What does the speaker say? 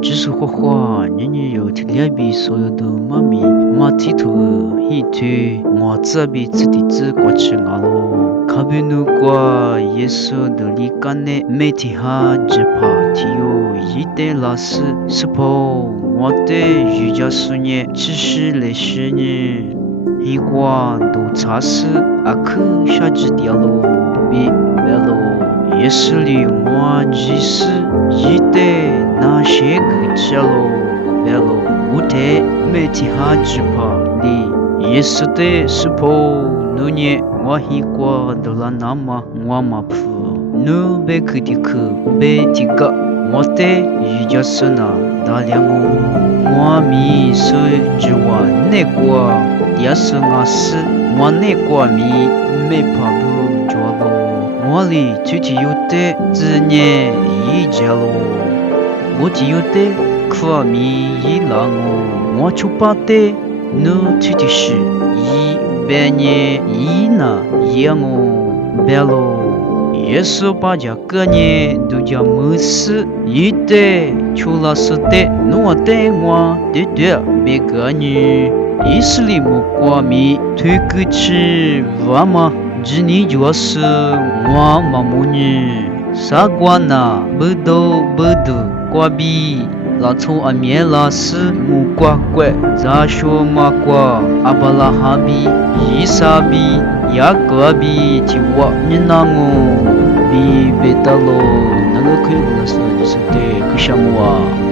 只是画画，你有体力比所有的妈咪，马蹄头一推，我这比自己只过去了咯。卡比努瓜耶稣的里干呢，每天哈只怕提有一代老师是否我的瑜伽书呢，只是来十年。一挂都查实阿克下指掉咯，别咯，也是里我只是一代那些个家咯，别咯，我的每天哈只怕的，也是的是否努年我一挂都拉那么我嘛不，努别克的克别的个。我的瑜伽书呢，大量我米是指我那个也是我是我那个米没怕不着咯，我里具体有的只年一家咯，我只有的可米一郎我就把的no具体是一百年一那一样别咯。耶稣把这个年都叫没事，一代除了是的，我带我对对别个年，意思里木瓜米推个吃娃嘛，这你就是我妈母呢，啥瓜呢？不都瓜比。拉从阿面拉是木瓜怪，咋说嘛瓜阿巴拉哈比伊萨比雅各比提瓦你那我比贝达罗那个可以跟他说就是对可想我。